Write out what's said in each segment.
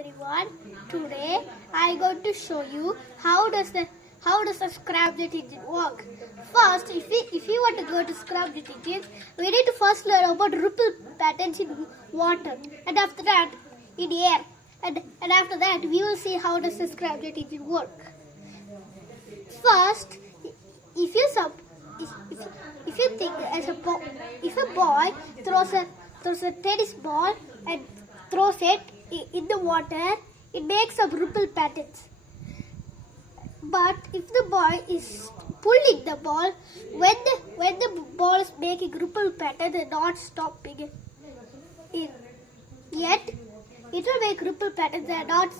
everyone. Today I am going to show you how does the scramjet engine work. First, if you want to go to scramjet engine, we need to first learn about ripple patterns in water, and after that in air, and after that we will see how does the scramjet engine work. First, if you think if a boy throws a tennis ball and throws it in the water, it makes some ripple patterns. But if the boy is pulling the ball, when the ball is making ripple pattern and not stopping it, yet it will make ripple patterns and not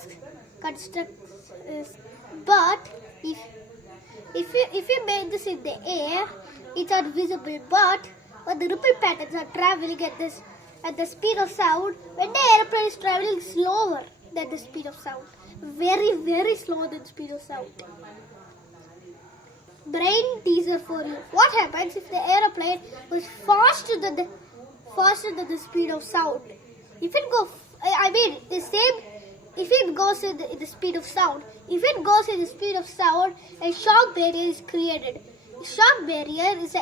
construct. But if you make this in the air, it's not visible. But when the ripple patterns are traveling at the speed of sound, when the airplane is traveling slower than the speed of sound, very slower than the speed of sound. Brain teaser for you. What happens if the airplane was faster than the speed of sound? If it goes, if it goes in the speed of sound, a shock barrier is created. Shock barrier is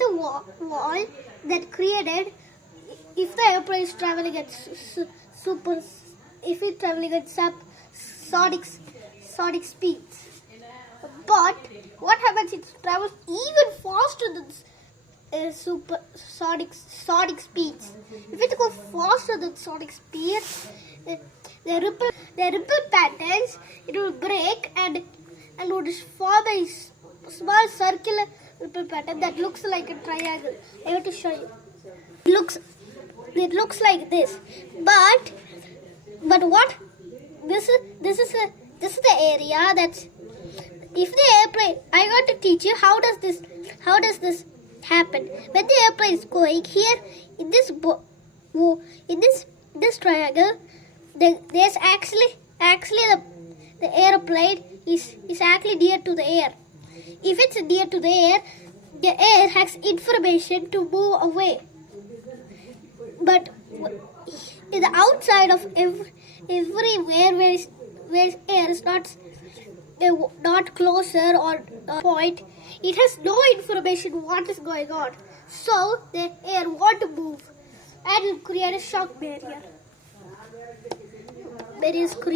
a wall that created if the airplane is traveling at sonic speeds. But what happens if it travels even faster than sonic speeds? If it goes faster than sonic speeds, the ripple patterns, it will break and would form a small circular ripple pattern that looks like a triangle. I have to show you. It looks like this. But what? This is the area that's. If the airplane, I got to teach you how does this happen. When the airplane is going here in this triangle, there's actually the airplane is actually near to the air. If it's near to the air has information to move away. But in the outside of everywhere where air is not closer or point, it has no information what is going on. So the air won't move and will create a shock barrier. There is created